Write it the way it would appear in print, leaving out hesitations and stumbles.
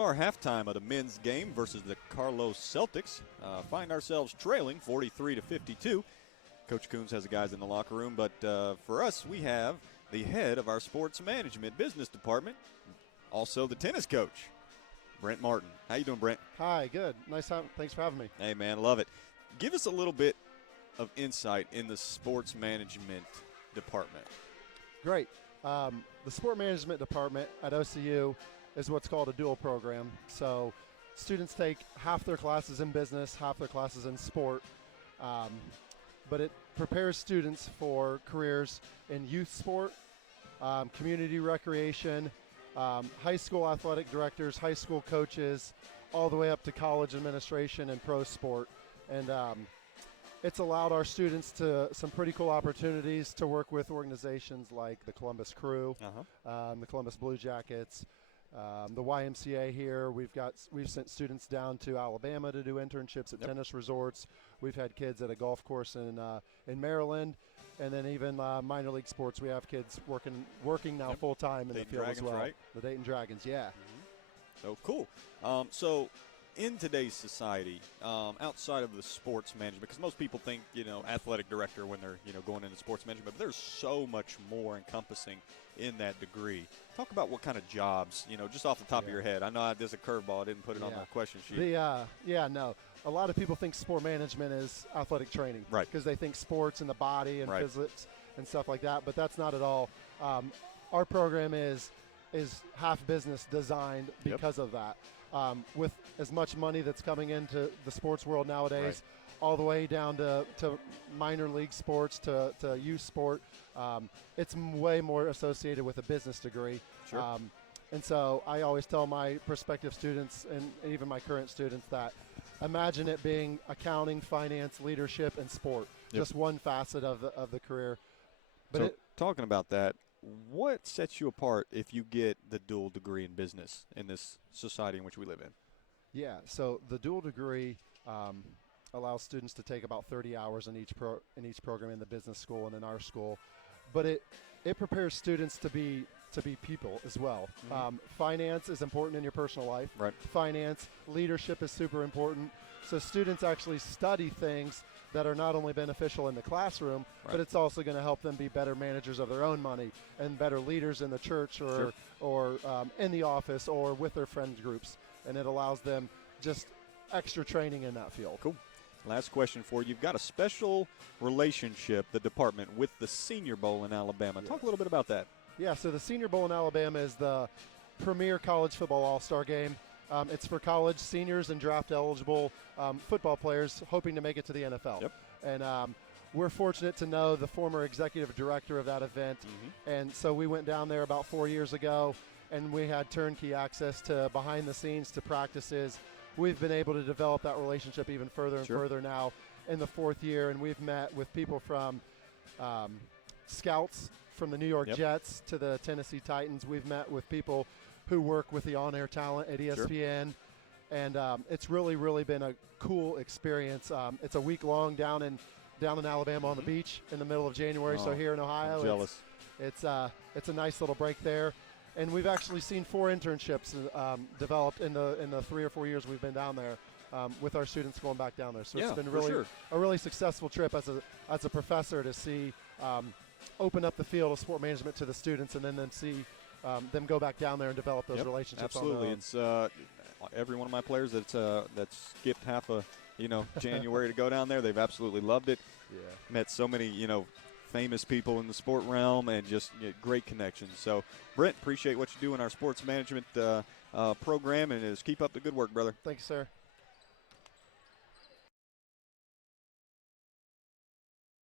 Our halftime of the men's game versus the Carlos Celtics. Find ourselves trailing 43-52. Coach Coons has the guys in the locker room, but for us, we have the head of our sports management business department, also the tennis coach, Brent Martin. How you doing, Brent? Hi, good. Thanks for having me. Hey, man, love it. Give us a little bit of insight in the sports management department. Great. The sport management department at OCU is what's called a dual program. So students take half their classes in business, half their classes in sport. But it prepares students for careers in youth sport, community recreation, high school athletic directors, high school coaches, all the way up to college administration and pro sport. And it's allowed our students to some pretty cool opportunities to work with organizations like the Columbus Crew, the Columbus Blue Jackets, the YMCA here. We've sent students down to Alabama to do internships at tennis resorts. We've had kids at a golf course in Maryland, and then even minor league sports. We have kids working now full time in the field Dragons, as well. right? The Dayton Dragons, yeah. So cool. So in today's society, outside of the sports management, because most people think, athletic director when they're, going into sports management, but there's so much more encompassing in that degree. Talk about what kind of jobs, just off the top of your head. I know there's a curveball. I didn't put it on my question sheet. No. A lot of people think sport management is athletic training. Right. Because they think sports and the body and physics and stuff like that, but that's not at all. Our program is half business designed because of that. With as much money that's coming into the sports world nowadays, all the way down to minor league sports, to youth sport, it's way more associated with a business degree. Sure. And so I always tell my prospective students and even my current students that imagine it being accounting, finance, leadership, and sport, just one facet of the career. But talking about that, what sets you apart if you get the dual degree in business in this society in which we live in? Yeah, so the dual degree allows students to take about 30 hours in each program in the business school and in our school, but it prepares students to be people as well. Finance is important in your personal life. Right. Finance, leadership is super important. So students actually study things that are not only beneficial in the classroom, but it's also going to help them be better managers of their own money and better leaders in the church or in the office or with their friend groups. And it allows them just extra training in that field. Cool. Last question for you. You've got a special relationship, the department, with the Senior Bowl in Alabama. Yes. Talk a little bit about that. Yeah, so the Senior Bowl in Alabama is the premier college football all-star game. It's for college seniors and draft-eligible football players hoping to make it to the NFL. Yep. And we're fortunate to know the former executive director of that event. And so we went down there about 4 years ago, and we had turnkey access to behind the scenes to practices. We've been able to develop that relationship even further and further now in the fourth year, and we've met with people from scouts from the New York Jets to the Tennessee Titans. We've met with people who work with the on-air talent at ESPN, and it's really, really been a cool experience. It's a week long down in Alabama on the beach in the middle of January. So here in Ohio, I'm jealous. It's a nice little break there, and we've actually seen 4 internships developed in the 3 or 4 years we've been down there. With our students going back down there, so it's been really a really successful trip as a professor to see open up the field of sport management to the students, and then see them go back down there and develop those relationships. Absolutely, it's every one of my players that's skipped half a January to go down there. They've absolutely loved it. Yeah, met so many famous people in the sport realm and just great connections. So, Brent, appreciate what you do in our sports management program, and just keep up the good work, brother. Thank you, sir.